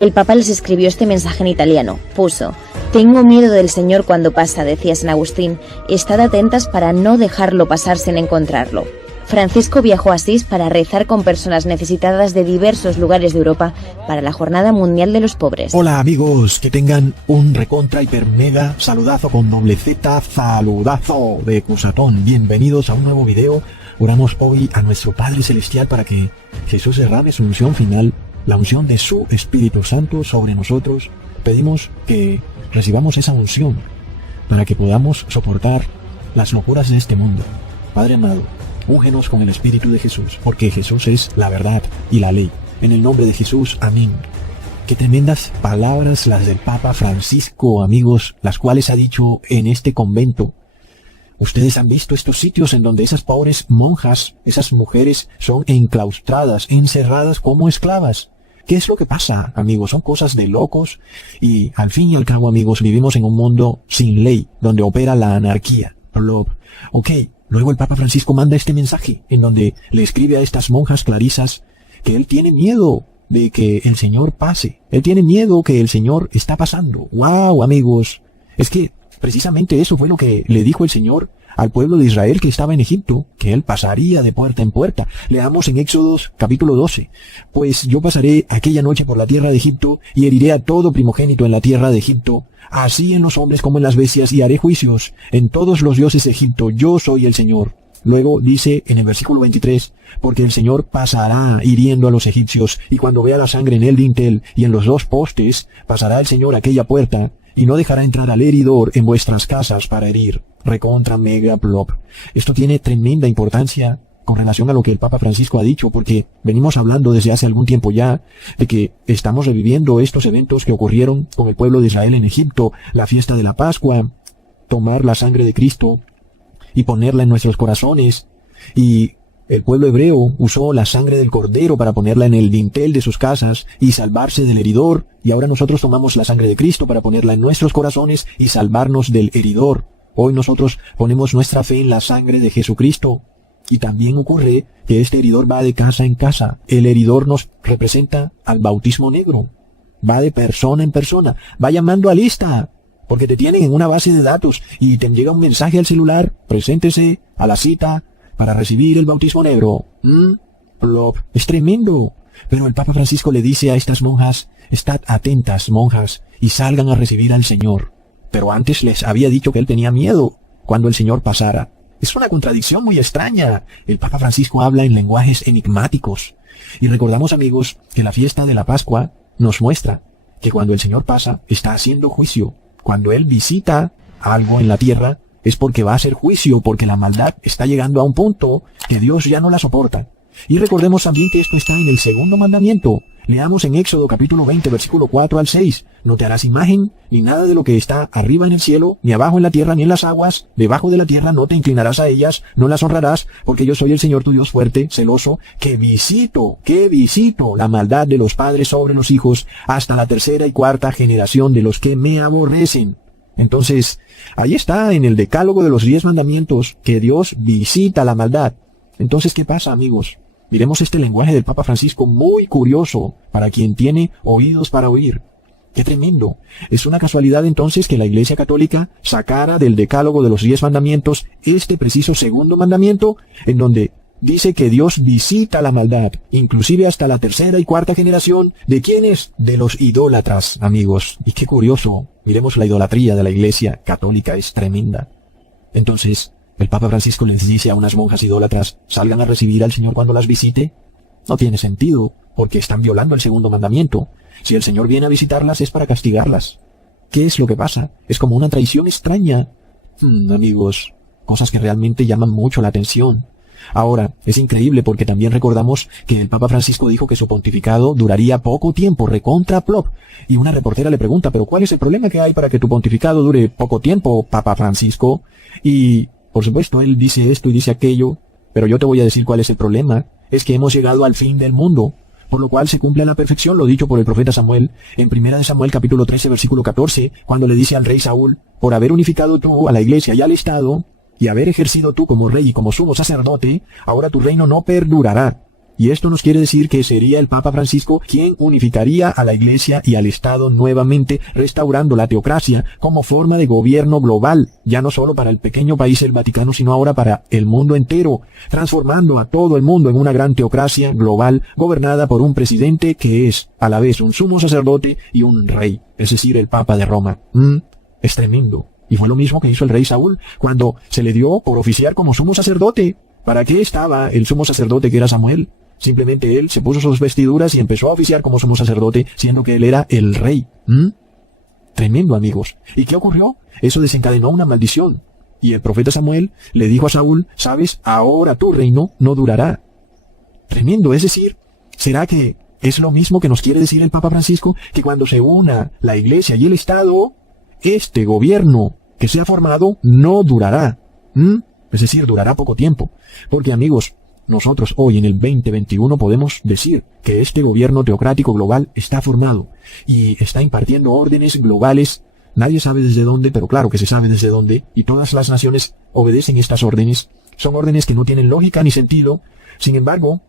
El Papa les escribió este mensaje en italiano. Puso: «Tengo miedo del Señor cuando pasa», decía San Agustín. «Estad atentas para no dejarlo pasar sin encontrarlo». Francisco viajó a Asís para rezar con personas necesitadas de diversos lugares de Europa para la Jornada Mundial de los Pobres. Hola amigos, que tengan un recontra hiper mega saludazo con doble Z, saludazo de Cusatón. Bienvenidos a un nuevo video. Oramos hoy a nuestro Padre Celestial para que Jesús derrame su unción final, la unción de su Espíritu Santo sobre nosotros. Pedimos que recibamos esa unción para que podamos soportar las locuras de este mundo. Padre amado, úngenos con el Espíritu de Jesús, porque Jesús es la verdad y la ley. En el nombre de Jesús, amén. Qué tremendas palabras las del Papa Francisco, amigos, las cuales ha dicho en este convento. Ustedes han visto estos sitios en donde esas pobres monjas, esas mujeres, son enclaustradas, encerradas como esclavas. ¿Qué es lo que pasa, amigos? Son cosas de locos y, al fin y al cabo, amigos, vivimos en un mundo sin ley, donde opera la anarquía. Ok, luego el Papa Francisco manda este mensaje en donde le escribe a estas monjas clarisas que él tiene miedo de que el Señor pase. Él tiene miedo que el Señor está pasando. ¡Wow, amigos! Es que precisamente eso fue lo que le dijo el Señor al pueblo de Israel que estaba en Egipto, que él pasaría de puerta en puerta. Leamos en Éxodos capítulo 12. Pues yo pasaré aquella noche por la tierra de Egipto y heriré a todo primogénito en la tierra de Egipto, así en los hombres como en las bestias, y haré juicios en todos los dioses de Egipto. Yo soy el Señor. Luego dice en el versículo 23, porque el Señor pasará hiriendo a los egipcios, y cuando vea la sangre en el dintel y en los dos postes, pasará el Señor aquella puerta, y no dejará entrar al heridor en vuestras casas para herir. Recontra mega plop. Esto tiene tremenda importancia con relación a lo que el Papa Francisco ha dicho, porque venimos hablando desde hace algún tiempo ya de que estamos reviviendo estos eventos que ocurrieron con el pueblo de Israel en Egipto, la fiesta de la Pascua, tomar la sangre de Cristo y ponerla en nuestros corazones, y el pueblo hebreo usó la sangre del cordero para ponerla en el dintel de sus casas y salvarse del heridor, y ahora nosotros tomamos la sangre de Cristo para ponerla en nuestros corazones y salvarnos del heridor. Hoy nosotros ponemos nuestra fe en la sangre de Jesucristo. Y también ocurre que este heridor va de casa en casa. El heridor nos representa al bautismo negro. Va de persona en persona. Va llamando a lista, porque te tienen en una base de datos y te llega un mensaje al celular. Preséntese a la cita para recibir el bautismo negro. Plop. Es tremendo. Pero el Papa Francisco le dice a estas monjas: estad atentas, monjas, y salgan a recibir al Señor. Pero antes les había dicho que él tenía miedo cuando el Señor pasara. Es una contradicción muy extraña. El Papa Francisco habla en lenguajes enigmáticos. Y recordamos, amigos, que la fiesta de la Pascua nos muestra que cuando el Señor pasa, está haciendo juicio. Cuando Él visita algo en la tierra, es porque va a hacer juicio, porque la maldad está llegando a un punto que Dios ya no la soporta. Y recordemos también que esto está en el segundo mandamiento. Leamos en Éxodo capítulo 20, versículo 4 al 6. No te harás imagen, ni nada de lo que está arriba en el cielo, ni abajo en la tierra, ni en las aguas. Debajo de la tierra no te inclinarás a ellas, no las honrarás, porque yo soy el Señor tu Dios fuerte, celoso, que visito la maldad de los padres sobre los hijos, hasta la tercera y cuarta generación de los que me aborrecen. Entonces, ahí está en el decálogo de los 10 mandamientos, que Dios visita la maldad. Entonces, ¿qué pasa, amigos? Miremos este lenguaje del Papa Francisco, muy curioso para quien tiene oídos para oír. ¡Qué tremendo! Es una casualidad entonces que la Iglesia Católica sacara del decálogo de los 10 mandamientos este preciso segundo mandamiento, en donde dice que Dios visita la maldad, inclusive hasta la tercera y cuarta generación. ¿De quiénes? De los idólatras, amigos. Y qué curioso. Miremos la idolatría de la Iglesia Católica, es tremenda. Entonces, el Papa Francisco les dice a unas monjas idólatras: salgan a recibir al Señor cuando las visite. No tiene sentido, porque están violando el segundo mandamiento. Si el Señor viene a visitarlas es para castigarlas. ¿Qué es lo que pasa? Es como una traición extraña. Amigos, cosas que realmente llaman mucho la atención. Ahora, es increíble porque también recordamos que el Papa Francisco dijo que su pontificado duraría poco tiempo, recontra plop. Y una reportera le pregunta: ¿pero cuál es el problema que hay para que tu pontificado dure poco tiempo, Papa Francisco? Y por supuesto, él dice esto y dice aquello, pero yo te voy a decir cuál es el problema. Es que hemos llegado al fin del mundo, por lo cual se cumple a la perfección lo dicho por el profeta Samuel, en 1 Samuel capítulo 13, versículo 14, cuando le dice al rey Saúl: por haber unificado tú a la iglesia y al Estado, y haber ejercido tú como rey y como sumo sacerdote, ahora tu reino no perdurará. Y esto nos quiere decir que sería el Papa Francisco quien unificaría a la Iglesia y al Estado nuevamente, restaurando la teocracia como forma de gobierno global, ya no solo para el pequeño país el Vaticano, sino ahora para el mundo entero, transformando a todo el mundo en una gran teocracia global gobernada por un presidente que es a la vez un sumo sacerdote y un rey, es decir, el Papa de Roma. Es tremendo. Y fue lo mismo que hizo el rey Saúl cuando se le dio por oficiar como sumo sacerdote. ¿Para qué estaba el sumo sacerdote que era Samuel? Simplemente él se puso sus vestiduras y empezó a oficiar como sumo sacerdote, siendo que él era el rey. Tremendo, amigos. ¿Y qué ocurrió? Eso desencadenó una maldición. Y el profeta Samuel le dijo a Saúl, ¿sabes? Ahora tu reino no durará. Tremendo, es decir, ¿será que es lo mismo que nos quiere decir el Papa Francisco? Que cuando se una la Iglesia y el Estado, este gobierno que se ha formado no durará. Es decir, durará poco tiempo. Porque, amigos, nosotros hoy en el 2021 podemos decir que este gobierno teocrático global está formado y está impartiendo órdenes globales. Nadie sabe desde dónde, pero claro que se sabe desde dónde, y todas las naciones obedecen estas órdenes. Son órdenes que no tienen lógica ni sentido. Sin embargo,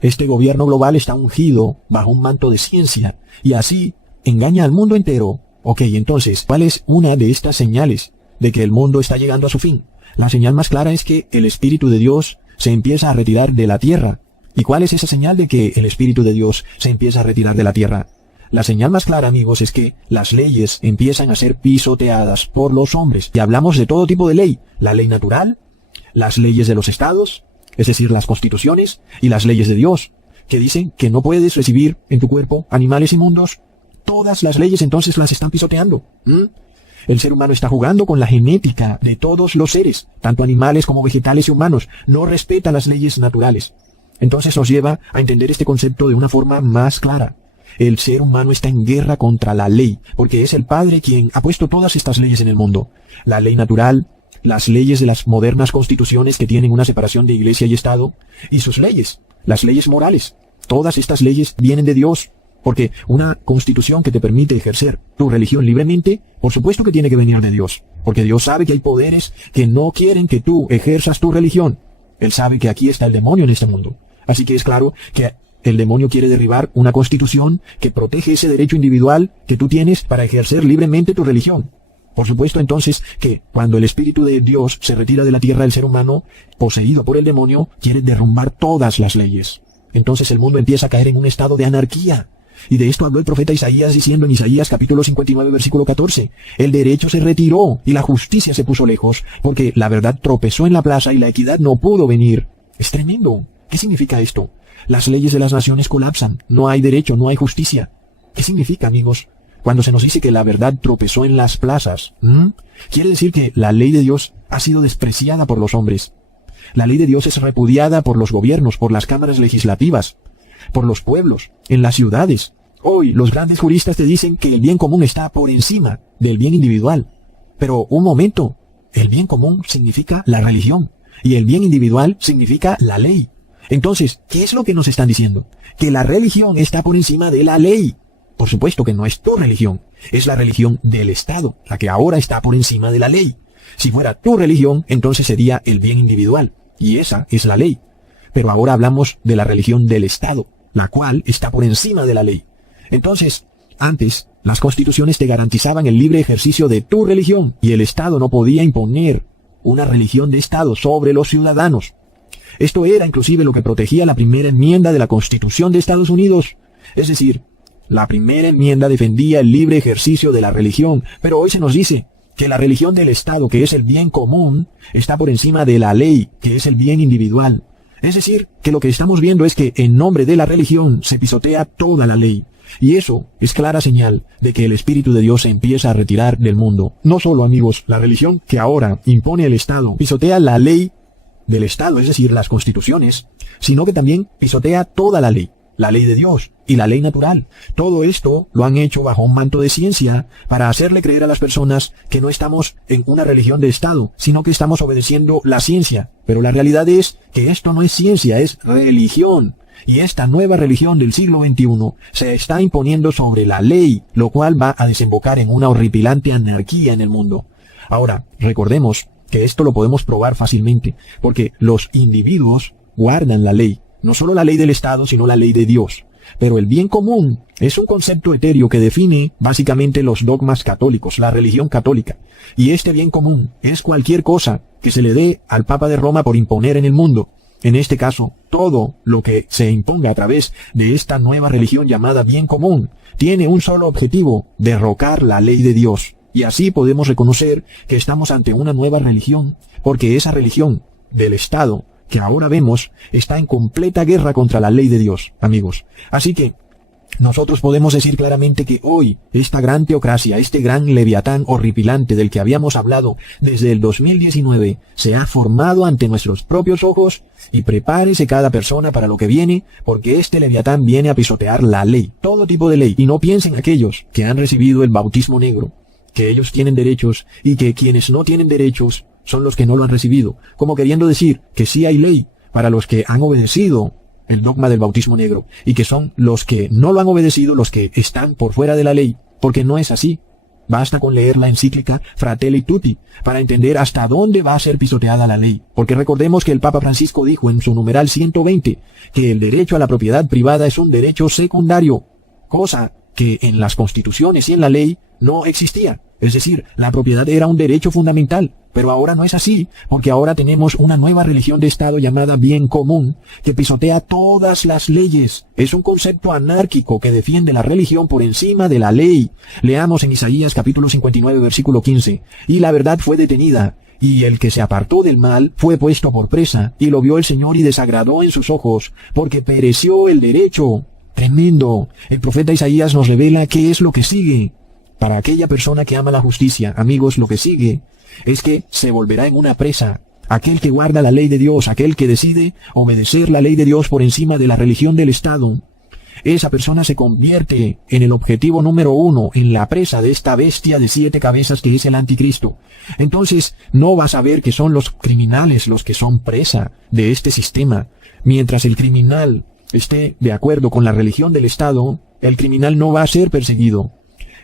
este gobierno global está ungido bajo un manto de ciencia y así engaña al mundo entero. Ok, entonces, ¿cuál es una de estas señales de que el mundo está llegando a su fin? La señal más clara es que el Espíritu de Dios se empieza a retirar de la tierra. ¿Y cuál es esa señal de que el Espíritu de Dios se empieza a retirar de la tierra? La señal más clara, amigos, es que las leyes empiezan a ser pisoteadas por los hombres. Y hablamos de todo tipo de ley. La ley natural, las leyes de los estados, es decir, las constituciones, y las leyes de Dios, que dicen que no puedes recibir en tu cuerpo animales inmundos. Todas las leyes entonces las están pisoteando. El ser humano está jugando con la genética de todos los seres, tanto animales como vegetales y humanos. No respeta las leyes naturales. Entonces nos lleva a entender este concepto de una forma más clara. El ser humano está en guerra contra la ley, porque es el Padre quien ha puesto todas estas leyes en el mundo. La ley natural, las leyes de las modernas constituciones que tienen una separación de Iglesia y Estado, y sus leyes, las leyes morales. Todas estas leyes vienen de Dios. Porque una constitución que te permite ejercer tu religión libremente, por supuesto que tiene que venir de Dios. Porque Dios sabe que hay poderes que no quieren que tú ejerzas tu religión. Él sabe que aquí está el demonio en este mundo. Así que es claro que el demonio quiere derribar una constitución que protege ese derecho individual que tú tienes para ejercer libremente tu religión. Por supuesto entonces que cuando el Espíritu de Dios se retira de la tierra, el ser humano, poseído por el demonio, quiere derrumbar todas las leyes. Entonces el mundo empieza a caer en un estado de anarquía. Y de esto habló el profeta Isaías diciendo en Isaías capítulo 59 versículo 14, el derecho se retiró y la justicia se puso lejos, porque la verdad tropezó en la plaza y la equidad no pudo venir. Es tremendo. ¿Qué significa esto? Las leyes de las naciones colapsan, no hay derecho, no hay justicia. ¿Qué significa, amigos? Cuando se nos dice que la verdad tropezó en las plazas, quiere decir que la ley de Dios ha sido despreciada por los hombres. La ley de Dios es repudiada por los gobiernos, por las cámaras legislativas, por los pueblos, en las ciudades. Hoy los grandes juristas te dicen que el bien común está por encima del bien individual. Pero un momento, el bien común significa la religión y el bien individual significa la ley. Entonces, ¿qué es lo que nos están diciendo? Que la religión está por encima de la ley. Por supuesto que no es tu religión, es la religión del Estado, la que ahora está por encima de la ley. Si fuera tu religión, entonces sería el bien individual, y esa es la ley. Pero ahora hablamos de la religión del Estado, la cual está por encima de la ley. Entonces, antes, las constituciones te garantizaban el libre ejercicio de tu religión, y el Estado no podía imponer una religión de Estado sobre los ciudadanos. Esto era inclusive lo que protegía la primera enmienda de la Constitución de Estados Unidos. Es decir, la primera enmienda defendía el libre ejercicio de la religión, pero hoy se nos dice que la religión del Estado, que es el bien común, está por encima de la ley, que es el bien individual. Es decir, que lo que estamos viendo es que en nombre de la religión se pisotea toda la ley. Y eso es clara señal de que el Espíritu de Dios se empieza a retirar del mundo. No solo, amigos, la religión que ahora impone el Estado pisotea la ley del Estado, es decir, las constituciones, sino que también pisotea toda la ley de Dios y la ley natural. Todo esto lo han hecho bajo un manto de ciencia para hacerle creer a las personas que no estamos en una religión de Estado, sino que estamos obedeciendo la ciencia. Pero la realidad es que esto no es ciencia, es religión. Y esta nueva religión del siglo XXI se está imponiendo sobre la ley, lo cual va a desembocar en una horripilante anarquía en el mundo. Ahora, recordemos que esto lo podemos probar fácilmente, porque los individuos guardan la ley, no solo la ley del Estado, sino la ley de Dios. Pero el bien común es un concepto etéreo que define básicamente los dogmas católicos, la religión católica. Y este bien común es cualquier cosa que se le dé al Papa de Roma por imponer en el mundo. En este caso, todo lo que se imponga a través de esta nueva religión llamada bien común tiene un solo objetivo: derrocar la ley de Dios. Y así podemos reconocer que estamos ante una nueva religión, porque esa religión del Estado que ahora vemos está en completa guerra contra la ley de Dios, amigos. Así que nosotros podemos decir claramente que hoy esta gran teocracia, este gran leviatán horripilante del que habíamos hablado desde el 2019, se ha formado ante nuestros propios ojos, y prepárese cada persona para lo que viene, porque este leviatán viene a pisotear la ley, todo tipo de ley. Y no piensen aquellos que han recibido el bautismo negro, que ellos tienen derechos y que quienes no tienen derechos son los que no lo han recibido, como queriendo decir que sí hay ley para los que han obedecido el dogma del bautismo negro, y que son los que no lo han obedecido los que están por fuera de la ley, porque no es así. Basta con leer la encíclica Fratelli Tutti para entender hasta dónde va a ser pisoteada la ley, porque recordemos que el Papa Francisco dijo en su numeral 120 que el derecho a la propiedad privada es un derecho secundario, cosa que en las constituciones y en la ley no existía. Es decir, la propiedad era un derecho fundamental, pero ahora no es así, porque ahora tenemos una nueva religión de Estado llamada bien común, que pisotea todas las leyes. Es un concepto anárquico que defiende la religión por encima de la ley. Leamos en Isaías capítulo 59, versículo 15. Y la verdad fue detenida, y el que se apartó del mal fue puesto por presa, y lo vio el Señor y desagradó en sus ojos, porque pereció el derecho. Tremendo. El profeta Isaías nos revela qué es lo que sigue. Para aquella persona que ama la justicia, amigos, lo que sigue es que se volverá en una presa. Aquel que guarda la ley de Dios, aquel que decide obedecer la ley de Dios por encima de la religión del Estado, esa persona se convierte en el objetivo número 1, en la presa de esta bestia de 7 cabezas que es el anticristo. Entonces, no vas a ver que son los criminales los que son presa de este sistema. Mientras el criminal esté de acuerdo con la religión del Estado, el criminal no va a ser perseguido.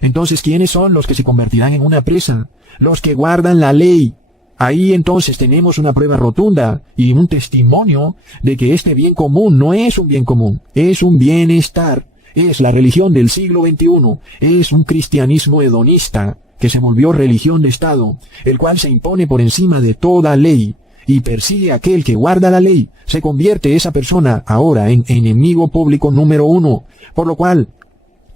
Entonces, ¿quiénes son los que se convertirán en una presa? Los que guardan la ley. Ahí entonces tenemos una prueba rotunda y un testimonio de que este bien común no es un bien común, es un bienestar. Es la religión del siglo XXI, es un cristianismo hedonista que se volvió religión de Estado, el cual se impone por encima de toda ley y persigue a aquel que guarda la ley. Se convierte esa persona ahora en enemigo público número 1, por lo cual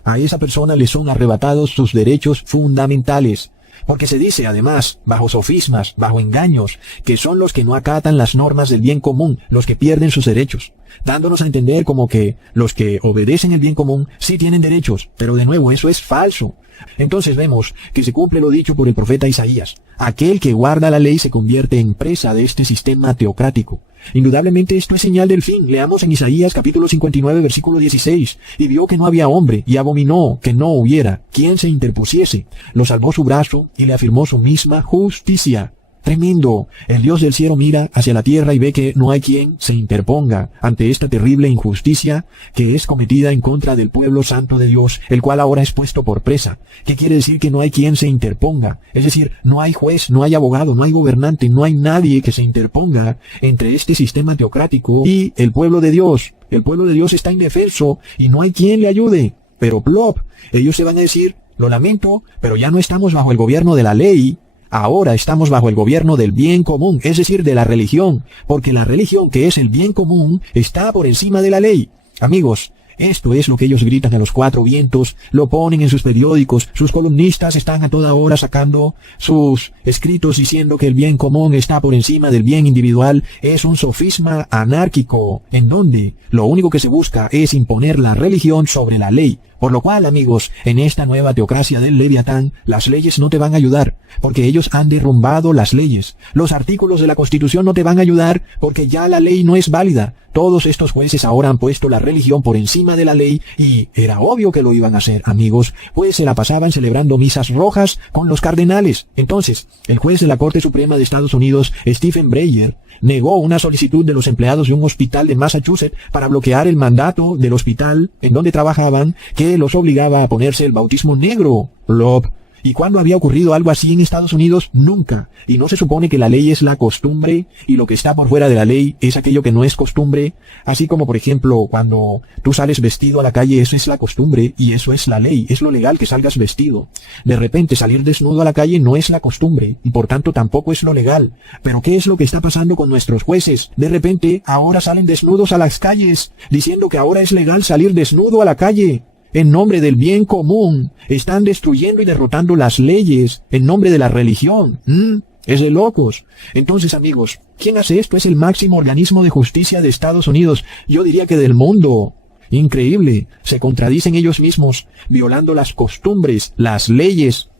a esa persona le son arrebatados sus derechos fundamentales, porque se dice además, bajo sofismas, bajo engaños, que son los que no acatan las normas del bien común, los que pierden sus derechos, dándonos a entender como que los que obedecen el bien común sí tienen derechos, pero de nuevo eso es falso. Entonces vemos que se cumple lo dicho por el profeta Isaías. Aquel que guarda la ley se convierte en presa de este sistema teocrático. Indudablemente esto es señal del fin. Leamos en Isaías capítulo 59 versículo 16. Y vio que no había hombre, y abominó que no hubiera quien se interpusiese. Lo salvó su brazo, y le afirmó su misma justicia. Tremendo. El Dios del cielo mira hacia la tierra y ve que no hay quien se interponga ante esta terrible injusticia que es cometida en contra del pueblo santo de Dios, el cual ahora es puesto por presa. ¿Qué quiere decir que no hay quien se interponga? Es decir, no hay juez, no hay abogado, no hay gobernante, no hay nadie que se interponga entre este sistema teocrático y el pueblo de Dios. El pueblo de Dios está indefenso y no hay quien le ayude. Pero plop, ellos se van a decir, lo lamento, pero ya no estamos bajo el gobierno de la ley. Ahora estamos bajo el gobierno del bien común, es decir, de la religión, porque la religión, que es el bien común, está por encima de la ley. Amigos, esto es lo que ellos gritan a los 4 vientos, lo ponen en sus periódicos, sus columnistas están a toda hora sacando sus escritos diciendo que el bien común está por encima del bien individual. Es un sofisma anárquico, en donde lo único que se busca es imponer la religión sobre la ley. Por lo cual, amigos, en esta nueva teocracia del Leviatán, las leyes no te van a ayudar, porque ellos han derrumbado las leyes. Los artículos de la Constitución no te van a ayudar, porque ya la ley no es válida. Todos estos jueces ahora han puesto la religión por encima de la ley, y era obvio que lo iban a hacer, amigos, pues se la pasaban celebrando misas rojas con los cardenales. Entonces, el juez de la Corte Suprema de Estados Unidos, Stephen Breyer, negó una solicitud de los empleados de un hospital de Massachusetts para bloquear el mandato del hospital en donde trabajaban, que los obligaba a ponerse el bautismo negro. Plop. ¿Y cuándo había ocurrido algo así en Estados Unidos? Nunca. ¿Y no se supone que la ley es la costumbre y lo que está por fuera de la ley es aquello que no es costumbre? Así como, por ejemplo, cuando tú sales vestido a la calle, eso es la costumbre y eso es la ley. Es lo legal que salgas vestido. De repente salir desnudo a la calle no es la costumbre y por tanto tampoco es lo legal. Pero ¿qué es lo que está pasando con nuestros jueces? De repente ahora salen desnudos a las calles, diciendo que ahora es legal salir desnudo a la calle. En nombre del bien común, están destruyendo y derrotando las leyes en nombre de la religión. Es de locos. Entonces, amigos, ¿quién hace esto? Es el máximo organismo de justicia de Estados Unidos. Yo diría que del mundo. Increíble. Se contradicen ellos mismos, violando las costumbres, las leyes.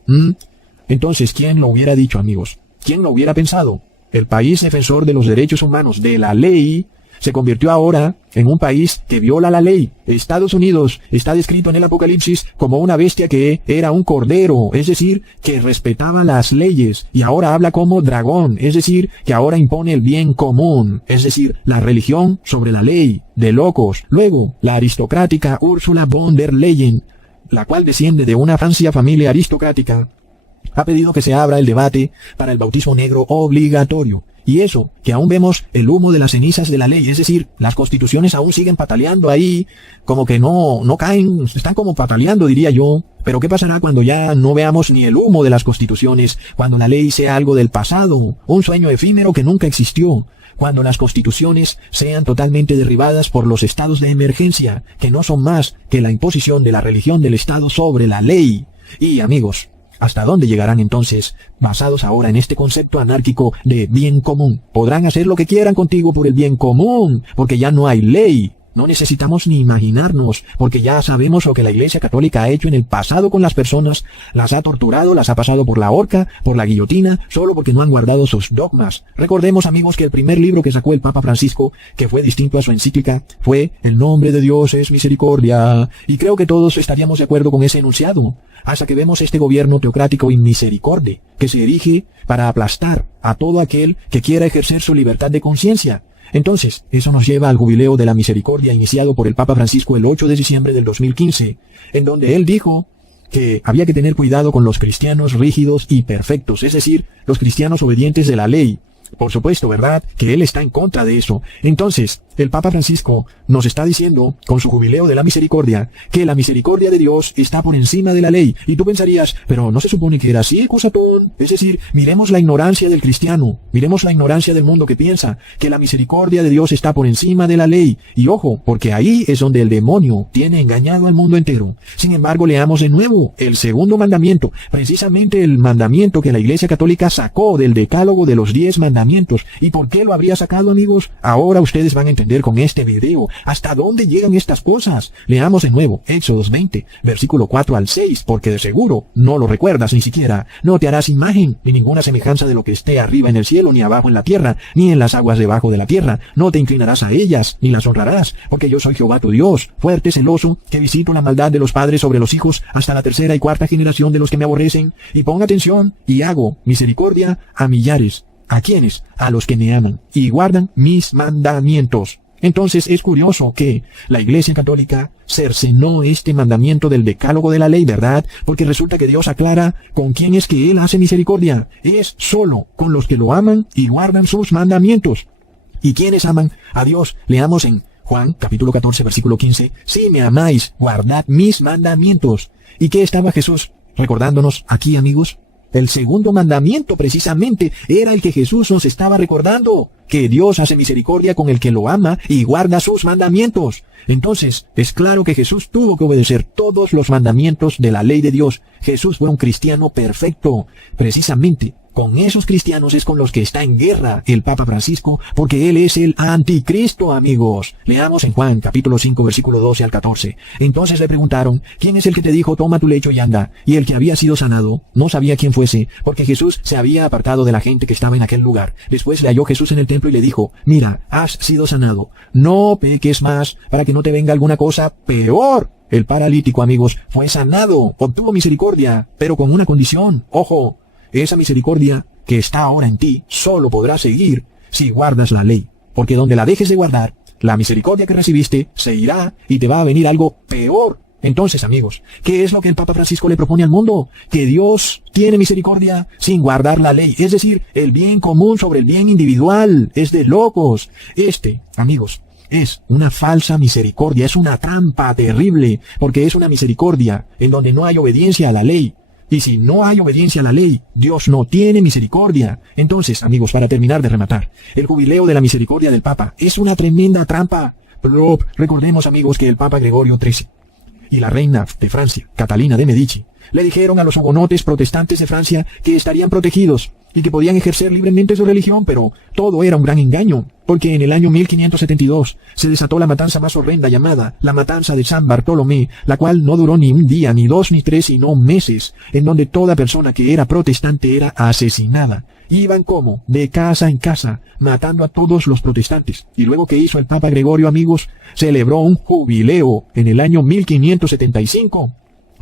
Entonces, ¿quién lo hubiera dicho, amigos? ¿Quién lo hubiera pensado? El país defensor de los derechos humanos, de la ley, se convirtió ahora en un país que viola la ley. Estados Unidos está descrito en el Apocalipsis como una bestia que era un cordero, es decir, que respetaba las leyes, y ahora habla como dragón, es decir, que ahora impone el bien común, es decir, la religión sobre la ley, de locos. Luego, la aristocrática Ursula von der Leyen, la cual desciende de una Francia familia aristocrática, ha pedido que se abra el debate para el bautismo negro obligatorio. Y eso, que aún vemos el humo de las cenizas de la ley, es decir, las constituciones aún siguen pataleando ahí, como que no caen, están como pataleando, diría yo. Pero ¿qué pasará cuando ya no veamos ni el humo de las constituciones, cuando la ley sea algo del pasado, un sueño efímero que nunca existió? Cuando las constituciones sean totalmente derribadas por los estados de emergencia, que no son más que la imposición de la religión del Estado sobre la ley. Y, amigos, ¿hasta dónde llegarán entonces, basados ahora en este concepto anárquico de bien común? Podrán hacer lo que quieran contigo por el bien común, porque ya no hay ley. No necesitamos ni imaginarnos, porque ya sabemos lo que la Iglesia Católica ha hecho en el pasado con las personas, las ha torturado, las ha pasado por la horca, por la guillotina, solo porque no han guardado sus dogmas. Recordemos, amigos, que el primer libro que sacó el Papa Francisco, que fue distinto a su encíclica, fue El nombre de Dios es misericordia, y creo que todos estaríamos de acuerdo con ese enunciado, hasta que vemos este gobierno teocrático y misericordia, que se erige para aplastar a todo aquel que quiera ejercer su libertad de conciencia. Entonces, eso nos lleva al jubileo de la misericordia iniciado por el Papa Francisco el 8 de diciembre del 2015, en donde él dijo que había que tener cuidado con los cristianos rígidos y perfectos, es decir, los cristianos obedientes de la ley. Por supuesto, ¿verdad?, que él está en contra de eso. Entonces, el Papa Francisco nos está diciendo, con su jubileo de la misericordia, que la misericordia de Dios está por encima de la ley. Y tú pensarías, pero ¿no se supone que era así, Cusatón? Es decir, miremos la ignorancia del cristiano, miremos la ignorancia del mundo que piensa que la misericordia de Dios está por encima de la ley. Y ojo, porque ahí es donde el demonio tiene engañado al mundo entero. Sin embargo, leamos de nuevo el segundo mandamiento, precisamente el mandamiento que la Iglesia Católica sacó del decálogo de los 10 mandamientos. ¿Y por qué lo habría sacado, amigos? Ahora ustedes van a entender con este video hasta dónde llegan estas cosas. Leamos de nuevo Éxodos 20, versículo 4 al 6, porque de seguro no lo recuerdas ni siquiera. No te harás imagen ni ninguna semejanza de lo que esté arriba en el cielo, ni abajo en la tierra, ni en las aguas debajo de la tierra. No te inclinarás a ellas, ni las honrarás, porque yo soy Jehová tu Dios, fuerte, celoso, que visito la maldad de los padres sobre los hijos hasta la tercera y cuarta generación de los que me aborrecen, y pon atención, y hago misericordia a millares. ¿A quiénes? A los que me aman y guardan mis mandamientos. Entonces es curioso que la Iglesia Católica cercenó este mandamiento del decálogo de la ley, ¿verdad? Porque resulta que Dios aclara con quién es que Él hace misericordia. Es solo con los que lo aman y guardan sus mandamientos. ¿Y quiénes aman a Dios? Leamos en Juan, capítulo 14, versículo 15. Si me amáis, guardad mis mandamientos. ¿Y qué estaba Jesús recordándonos aquí, amigos? El segundo mandamiento precisamente era el que Jesús nos estaba recordando, que Dios hace misericordia con el que lo ama y guarda sus mandamientos. Entonces, es claro que Jesús tuvo que obedecer todos los mandamientos de la ley de Dios. Jesús fue un cristiano perfecto. Precisamente, con esos cristianos es con los que está en guerra el Papa Francisco, porque él es el anticristo, amigos. Leamos en Juan, capítulo 5, versículo 12 al 14. Entonces le preguntaron, ¿quién es el que te dijo, toma tu lecho y anda? Y el que había sido sanado no sabía quién fuese, porque Jesús se había apartado de la gente que estaba en aquel lugar. Después le halló Jesús en el templo y le dijo, mira, has sido sanado. No peques más, para que no te venga alguna cosa peor. El paralítico, amigos, fue sanado, obtuvo misericordia, pero con una condición. Ojo, esa misericordia que está ahora en ti solo podrá seguir si guardas la ley, porque donde la dejes de guardar, la misericordia que recibiste se irá y te va a venir algo peor. Entonces, amigos, ¿qué es lo que el Papa Francisco le propone al mundo? Que Dios tiene misericordia sin guardar la ley, es decir, el bien común sobre el bien individual. Es de locos. Amigos, es una falsa misericordia, es una trampa terrible, porque es una misericordia en donde no hay obediencia a la ley. Y si no hay obediencia a la ley, Dios no tiene misericordia. Entonces, amigos, para terminar de rematar, el jubileo de la misericordia del Papa es una tremenda trampa. Pero recordemos, amigos, que el Papa Gregorio XIII y la reina de Francia, Catalina de Medici, le dijeron a los hugonotes protestantes de Francia que estarían protegidos y que podían ejercer libremente su religión, pero todo era un gran engaño, porque en el año 1572 se desató la matanza más horrenda llamada la matanza de San Bartolomé, la cual no duró ni un día, ni dos, ni tres, sino meses, en donde toda persona que era protestante era asesinada. Iban como de casa en casa, matando a todos los protestantes. Y luego, ¿qué hizo el Papa Gregorio, amigos? Celebró un jubileo en el año 1575.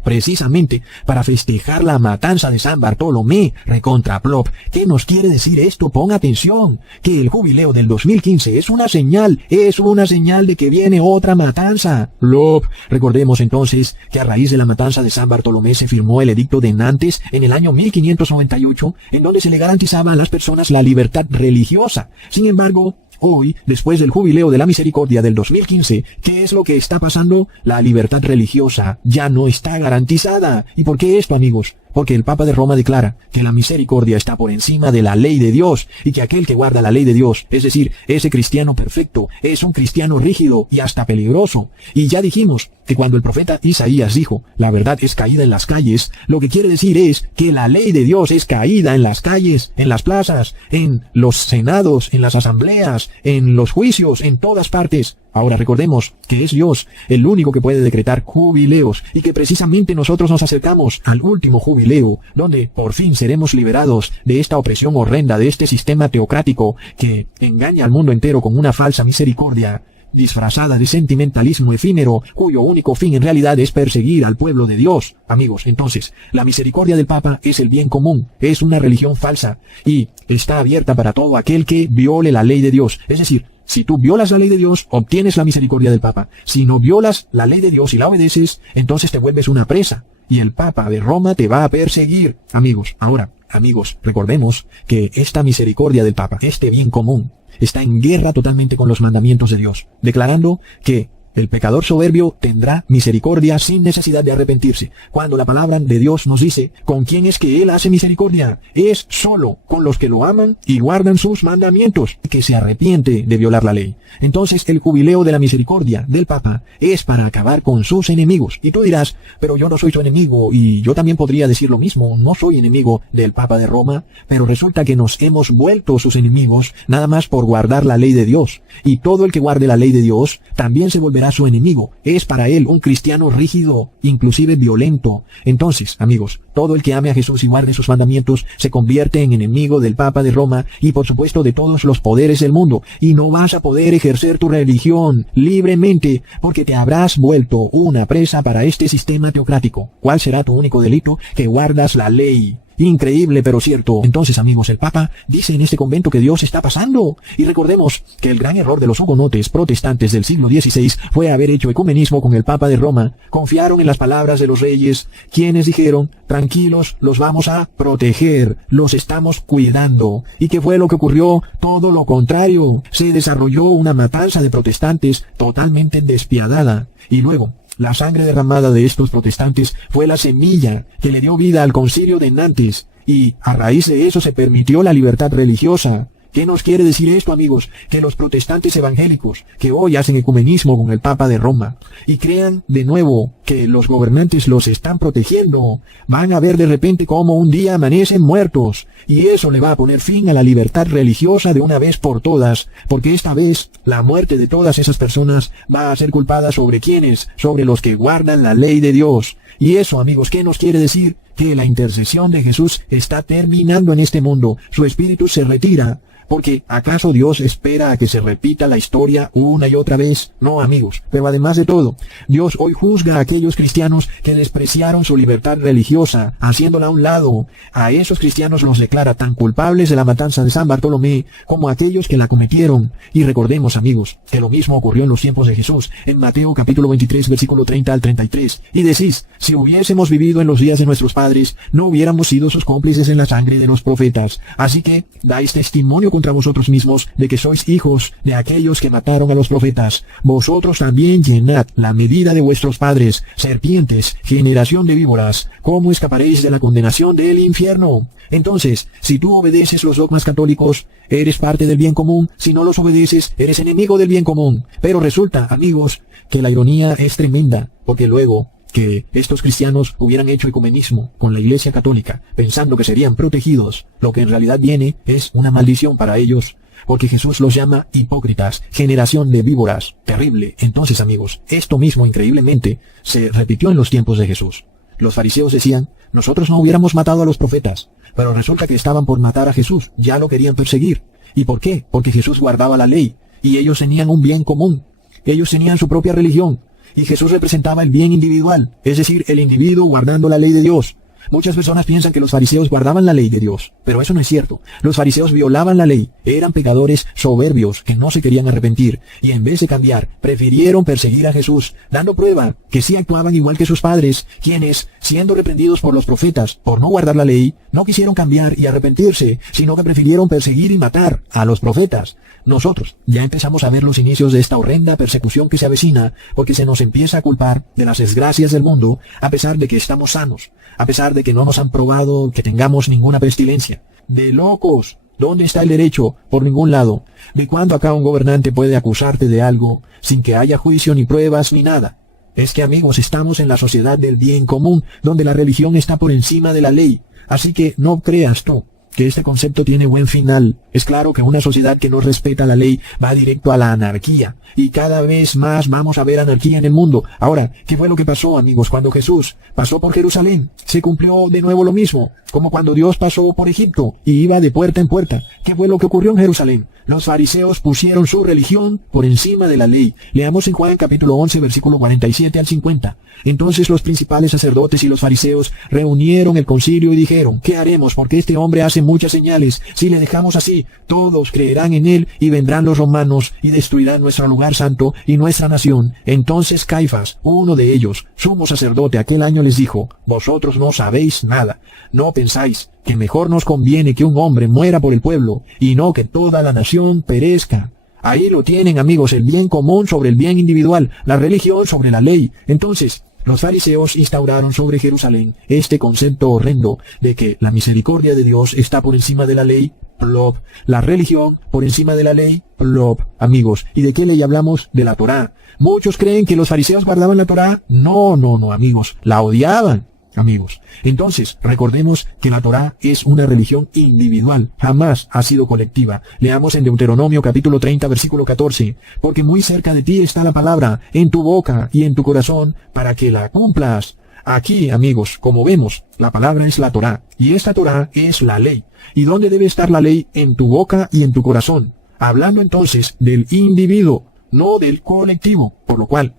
Precisamente para festejar la matanza de San Bartolomé recontra Plop. ¿Qué nos quiere decir esto? Ponga atención, que el jubileo del 2015 es una señal de que viene otra matanza. Plop. Recordemos entonces que a raíz de la matanza de San Bartolomé se firmó el edicto de Nantes en el año 1598, en donde se le garantizaba a las personas la libertad religiosa. Sin embargo, hoy, después del jubileo de la misericordia del 2015, ¿qué es lo que está pasando? La libertad religiosa ya no está garantizada. ¿Y por qué esto, amigos? Porque el Papa de Roma declara que la misericordia está por encima de la ley de Dios y que aquel que guarda la ley de Dios, es decir, ese cristiano perfecto, es un cristiano rígido y hasta peligroso. Y ya dijimos que cuando el profeta Isaías dijo, la verdad es caída en las calles, lo que quiere decir es que la ley de Dios es caída en las calles, en las plazas, en los senados, en las asambleas, en los juicios, en todas partes. Ahora recordemos que es Dios el único que puede decretar jubileos y que precisamente nosotros nos acercamos al último jubileo, donde por fin seremos liberados de esta opresión horrenda, de este sistema teocrático que engaña al mundo entero con una falsa misericordia disfrazada de sentimentalismo efímero, cuyo único fin en realidad es perseguir al pueblo de Dios. Amigos, entonces, la misericordia del Papa es el bien común, es una religión falsa y está abierta para todo aquel que viole la ley de Dios. Es decir, si tú violas la ley de Dios, obtienes la misericordia del Papa. Si no violas la ley de Dios y la obedeces, entonces te vuelves una presa. Y el Papa de Roma te va a perseguir. Amigos, recordemos que esta misericordia del Papa, este bien común, está en guerra totalmente con los mandamientos de Dios, declarando que el pecador soberbio tendrá misericordia sin necesidad de arrepentirse. Cuando la palabra de Dios nos dice, ¿con quién es que Él hace misericordia? Es solo con los que lo aman y guardan sus mandamientos, que se arrepiente de violar la ley. Entonces el jubileo de la misericordia del Papa es para acabar con sus enemigos. Y tú dirás, pero yo no soy su enemigo, y yo también podría decir lo mismo, no soy enemigo del Papa de Roma, pero resulta que nos hemos vuelto sus enemigos nada más por guardar la ley de Dios. Y todo el que guarde la ley de Dios también se volverá su enemigo. Es para él un cristiano rígido, inclusive violento. Entonces, amigos, todo el que ame a Jesús y guarde sus mandamientos se convierte en enemigo del Papa de Roma y por supuesto de todos los poderes del mundo. Y no vas a poder ejercer tu religión libremente porque te habrás vuelto una presa para este sistema teocrático. ¿Cuál será tu único delito? Que guardas la ley. Increíble, pero cierto. Entonces, amigos, el Papa dice en este convento que Dios está pasando. Y recordemos que el gran error de los hugonotes protestantes del siglo XVI fue haber hecho ecumenismo con el Papa de Roma. Confiaron en las palabras de los reyes, quienes dijeron, tranquilos, los vamos a proteger, los estamos cuidando. ¿Y qué fue lo que ocurrió? Todo lo contrario. Se desarrolló una matanza de protestantes totalmente despiadada. Y luego, la sangre derramada de estos protestantes fue la semilla que le dio vida al concilio de Nantes, y a raíz de eso se permitió la libertad religiosa. ¿Qué nos quiere decir esto, amigos? Que los protestantes evangélicos, que hoy hacen ecumenismo con el Papa de Roma, y crean de nuevo que los gobernantes los están protegiendo, van a ver de repente cómo un día amanecen muertos, y eso le va a poner fin a la libertad religiosa de una vez por todas, porque esta vez la muerte de todas esas personas va a ser culpada sobre quienes, sobre los que guardan la ley de Dios. Y eso, amigos, ¿qué nos quiere decir? Que la intercesión de Jesús está terminando en este mundo, su espíritu se retira, Porque ¿acaso Dios espera a que se repita la historia una y otra vez? No, amigos. Pero además de todo, Dios hoy juzga a aquellos cristianos que despreciaron su libertad religiosa, haciéndola a un lado. A esos cristianos los declara tan culpables de la matanza de San Bartolomé como aquellos que la cometieron. Y recordemos, amigos, que lo mismo ocurrió en los tiempos de Jesús, en Mateo capítulo 23, versículo 30 al 33. Y decís, si hubiésemos vivido en los días de nuestros padres, no hubiéramos sido sus cómplices en la sangre de los profetas. Así que dais testimonio contra vosotros mismos de que sois hijos de aquellos que mataron a los profetas. Vosotros también llenad la medida de vuestros padres, serpientes, generación de víboras. ¿Cómo escaparéis de la condenación del infierno? Entonces, si tú obedeces los dogmas católicos, eres parte del bien común. Si no los obedeces, eres enemigo del bien común. Pero resulta, amigos, que la ironía es tremenda, porque luego que estos cristianos hubieran hecho ecumenismo con la Iglesia Católica, pensando que serían protegidos, lo que en realidad viene es una maldición para ellos, porque Jesús los llama hipócritas, generación de víboras. Terrible. Entonces, amigos, esto mismo increíblemente se repitió en los tiempos de Jesús. Los fariseos decían, nosotros no hubiéramos matado a los profetas, pero resulta que estaban por matar a Jesús, ya lo querían perseguir. ¿Y por qué? Porque Jesús guardaba la ley, y ellos tenían un bien común. Ellos tenían su propia religión. Y Jesús representaba el bien individual, es decir, el individuo guardando la ley de Dios. Muchas personas piensan que los fariseos guardaban la ley de Dios, pero eso no es cierto. Los fariseos violaban la ley, eran pecadores soberbios que no se querían arrepentir, y en vez de cambiar, prefirieron perseguir a Jesús, dando prueba que sí actuaban igual que sus padres, quienes, siendo reprendidos por los profetas por no guardar la ley, no quisieron cambiar y arrepentirse, sino que prefirieron perseguir y matar a los profetas. Nosotros ya empezamos a ver los inicios de esta horrenda persecución que se avecina, porque se nos empieza a culpar de las desgracias del mundo, a pesar de que estamos sanos, a pesar de que no nos han probado que tengamos ninguna pestilencia. ¡De locos! ¿Dónde está el derecho? Por ningún lado. ¿De cuándo acá un gobernante puede acusarte de algo sin que haya juicio ni pruebas ni nada? Es que, amigos, estamos en la sociedad del bien común, donde la religión está por encima de la ley. Así que no creas tú que este concepto tiene buen final. Es claro que una sociedad que no respeta la ley va directo a la anarquía, y cada vez más vamos a ver anarquía en el mundo. Ahora, ¿qué fue lo que pasó, amigos, cuando Jesús pasó por Jerusalén? Se cumplió de nuevo lo mismo, como cuando Dios pasó por Egipto y iba de puerta en puerta. ¿Qué fue lo que ocurrió en Jerusalén? Los fariseos pusieron su religión por encima de la ley. Leamos en Juan capítulo 11, versículo 47 al 50. Entonces los principales sacerdotes y los fariseos reunieron el concilio y dijeron, ¿qué haremos? Porque este hombre hace muchas señales. Si le dejamos así, todos creerán en él, y vendrán los romanos y destruirán nuestro lugar santo y nuestra nación. Entonces Caifás, uno de ellos, sumo sacerdote, aquel año les dijo, vosotros no sabéis nada. ¿No pensáis que mejor nos conviene que un hombre muera por el pueblo y no que toda la nación perezca? Ahí lo tienen, amigos, el bien común sobre el bien individual, la religión sobre la ley. Entonces, los fariseos instauraron sobre Jerusalén este concepto horrendo de que la misericordia de Dios está por encima de la ley, plop. La religión por encima de la ley, plop. Amigos, ¿y de qué ley hablamos? De la Torá. Muchos creen que los fariseos guardaban la Torá. No, amigos, la odiaban. Amigos, entonces recordemos que la Torá es una religión individual, jamás ha sido colectiva. Leamos en Deuteronomio capítulo 30 versículo 14, porque muy cerca de ti está la palabra, en tu boca y en tu corazón, para que la cumplas. Aquí, amigos, como vemos, la palabra es la Torá, y esta Torá es la ley. ¿Y dónde debe estar la ley? En tu boca y en tu corazón. Hablando entonces del individuo, no del colectivo, por lo cual,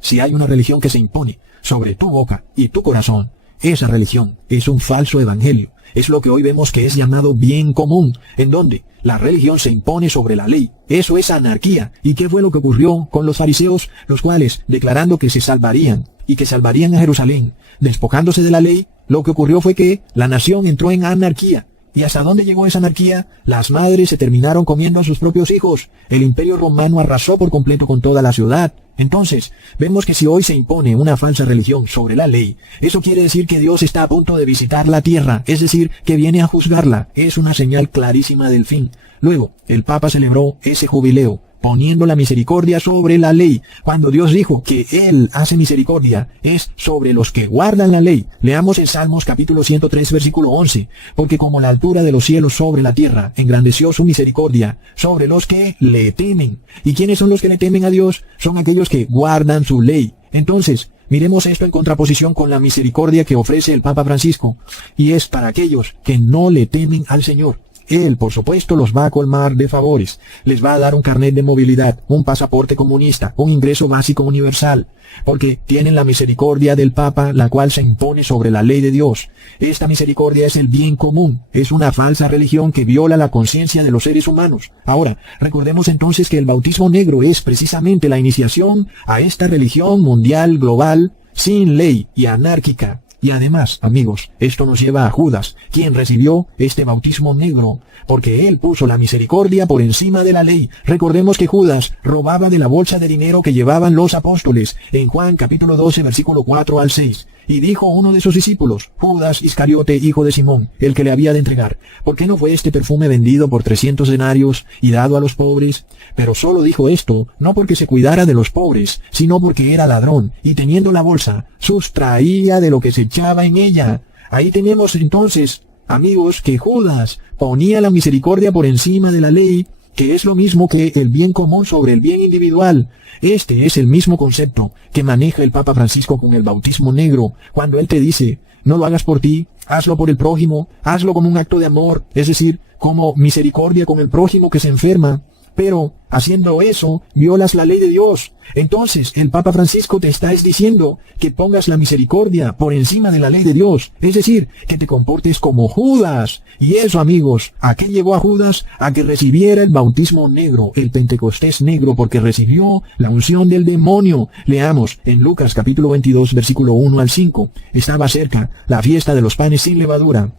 si hay una religión que se impone sobre tu boca y tu corazón, esa religión es un falso evangelio. Es lo que hoy vemos que es llamado bien común, en donde la religión se impone sobre la ley. Eso es anarquía. ¿Y qué fue lo que ocurrió con los fariseos, los cuales, declarando que se salvarían y que salvarían a Jerusalén, despojándose de la ley, lo que ocurrió fue que la nación entró en anarquía? ¿Y hasta dónde llegó esa anarquía? Las madres se terminaron comiendo a sus propios hijos. El Imperio Romano arrasó por completo con toda la ciudad. Entonces, vemos que si hoy se impone una falsa religión sobre la ley, eso quiere decir que Dios está a punto de visitar la tierra, es decir, que viene a juzgarla. Es una señal clarísima del fin. Luego, el Papa celebró ese jubileo, poniendo la misericordia sobre la ley. Cuando Dios dijo que Él hace misericordia, es sobre los que guardan la ley. Leamos en Salmos capítulo 103, versículo 11. Porque como la altura de los cielos sobre la tierra, engrandeció su misericordia sobre los que le temen. ¿Y quiénes son los que le temen a Dios? Son aquellos que guardan su ley. Entonces, miremos esto en contraposición con la misericordia que ofrece el Papa Francisco. Y es para aquellos que no le temen al Señor. Él, por supuesto, los va a colmar de favores. Les va a dar un carnet de movilidad, un pasaporte comunista, un ingreso básico universal, porque tienen la misericordia del Papa, la cual se impone sobre la ley de Dios. Esta misericordia es el bien común, es una falsa religión que viola la conciencia de los seres humanos. Ahora, recordemos entonces que el bautismo negro es precisamente la iniciación a esta religión mundial global, sin ley y anárquica. Y además, amigos, esto nos lleva a Judas, quien recibió este bautismo negro, porque él puso la misericordia por encima de la ley. Recordemos que Judas robaba de la bolsa de dinero que llevaban los apóstoles, en Juan capítulo 12, versículo 4 al 6. Y dijo uno de sus discípulos, Judas Iscariote, hijo de Simón, el que le había de entregar, ¿por qué no fue este perfume vendido por 300 denarios y dado a los pobres? Pero solo dijo esto, no porque se cuidara de los pobres, sino porque era ladrón, y teniendo la bolsa, sustraía de lo que se echaba en ella. Ahí tenemos entonces, amigos, que Judas ponía la misericordia por encima de la ley, que es lo mismo que el bien común sobre el bien individual. Este es el mismo concepto que maneja el Papa Francisco con el bautismo negro, cuando él te dice, no lo hagas por ti, hazlo por el prójimo, hazlo como un acto de amor, es decir, como misericordia con el prójimo que se enferma. Pero, haciendo eso, violas la ley de Dios. Entonces, el Papa Francisco te está diciendo que pongas la misericordia por encima de la ley de Dios. Es decir, que te comportes como Judas. Y eso, amigos, ¿a qué llevó a Judas? A que recibiera el bautismo negro, el Pentecostés negro, porque recibió la unción del demonio. Leamos en Lucas capítulo 22, versículo 1 al 5. Estaba cerca la fiesta de los panes sin levadura,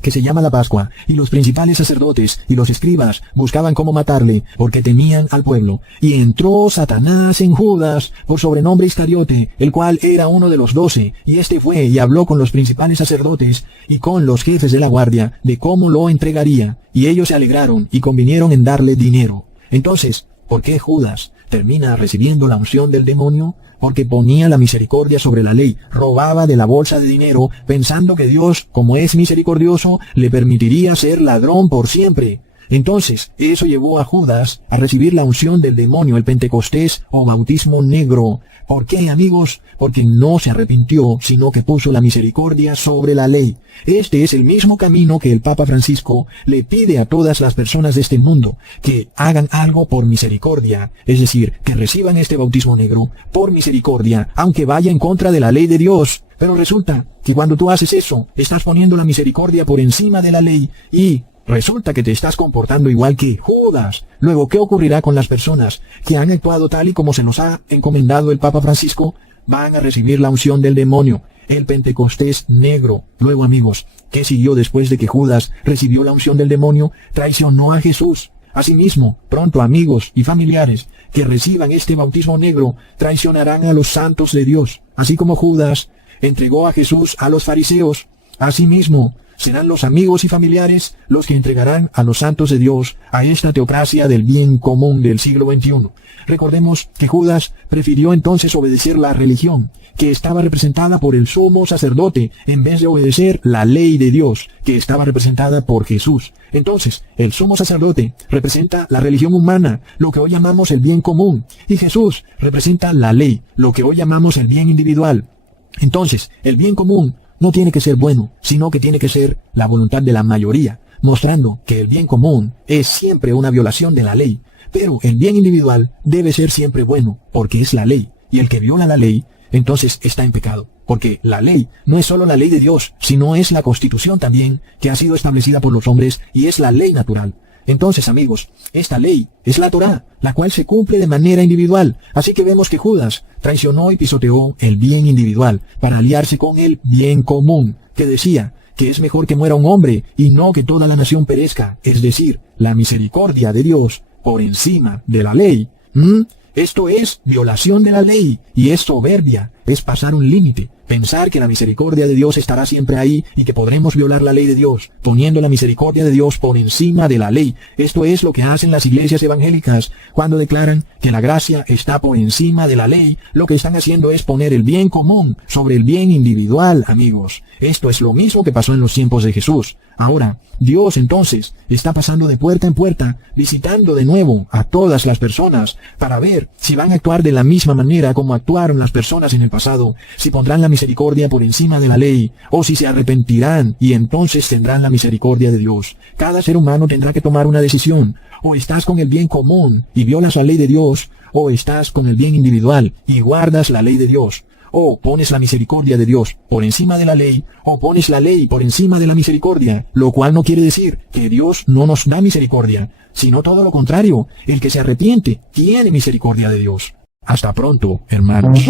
que se llama la Pascua, y los principales sacerdotes y los escribas buscaban cómo matarle, porque temían al pueblo. Y entró Satanás en Judas, por sobrenombre Iscariote, el cual era uno de los 12, y éste fue y habló con los principales sacerdotes y con los jefes de la guardia, de cómo lo entregaría, y ellos se alegraron y convinieron en darle dinero. Entonces, ¿por qué Judas termina recibiendo la unción del demonio? Porque ponía la misericordia sobre la ley, robaba de la bolsa de dinero, pensando que Dios, como es misericordioso, le permitiría ser ladrón por siempre. Entonces, eso llevó a Judas a recibir la unción del demonio, el Pentecostés o bautismo negro. ¿Por qué, amigos? Porque no se arrepintió, sino que puso la misericordia sobre la ley. Este es el mismo camino que el Papa Francisco le pide a todas las personas de este mundo, que hagan algo por misericordia, es decir, que reciban este bautismo negro por misericordia, aunque vaya en contra de la ley de Dios. Pero resulta que cuando tú haces eso, estás poniendo la misericordia por encima de la ley y resulta que te estás comportando igual que Judas. Luego, ¿qué ocurrirá con las personas que han actuado tal y como se nos ha encomendado el Papa Francisco? Van a recibir la unción del demonio, el Pentecostés negro. Luego, amigos, ¿qué siguió después de que Judas recibió la unción del demonio? Traicionó a Jesús. Asimismo, pronto amigos y familiares que reciban este bautismo negro traicionarán a los santos de Dios. Así como Judas entregó a Jesús a los fariseos, asimismo serán los amigos y familiares los que entregarán a los santos de Dios a esta teocracia del bien común del siglo XXI. Recordemos que Judas prefirió entonces obedecer la religión, que estaba representada por el sumo sacerdote, en vez de obedecer la ley de Dios, que estaba representada por Jesús. Entonces, el sumo sacerdote representa la religión humana, lo que hoy llamamos el bien común, y Jesús representa la ley, lo que hoy llamamos el bien individual. Entonces, el bien común no tiene que ser bueno, sino que tiene que ser la voluntad de la mayoría, mostrando que el bien común es siempre una violación de la ley, pero el bien individual debe ser siempre bueno, porque es la ley, y el que viola la ley, entonces está en pecado, porque la ley no es solo la ley de Dios, sino es la Constitución también, que ha sido establecida por los hombres, y es la ley natural. Entonces, amigos, esta ley es la Torá, la cual se cumple de manera individual. Así que vemos que Judas traicionó y pisoteó el bien individual para aliarse con el bien común, que decía que es mejor que muera un hombre y no que toda la nación perezca, es decir, la misericordia de Dios por encima de la ley. Esto es violación de la ley y es soberbia, es pasar un límite. Pensar que la misericordia de Dios estará siempre ahí y que podremos violar la ley de Dios, poniendo la misericordia de Dios por encima de la ley. Esto es lo que hacen las iglesias evangélicas cuando declaran que la gracia está por encima de la ley. Lo que están haciendo es poner el bien común sobre el bien individual, amigos. Esto es lo mismo que pasó en los tiempos de Jesús. Ahora, Dios entonces está pasando de puerta en puerta, visitando de nuevo a todas las personas para ver si van a actuar de la misma manera como actuaron las personas en el pasado, si pondrán la misericordia por encima de la ley, o si se arrepentirán y entonces tendrán la misericordia de Dios. Cada ser humano tendrá que tomar una decisión. O estás con el bien común y violas la ley de Dios, o estás con el bien individual y guardas la ley de Dios. O pones la misericordia de Dios por encima de la ley, o pones la ley por encima de la misericordia, lo cual no quiere decir que Dios no nos da misericordia, sino todo lo contrario, el que se arrepiente tiene misericordia de Dios. Hasta pronto, hermanos.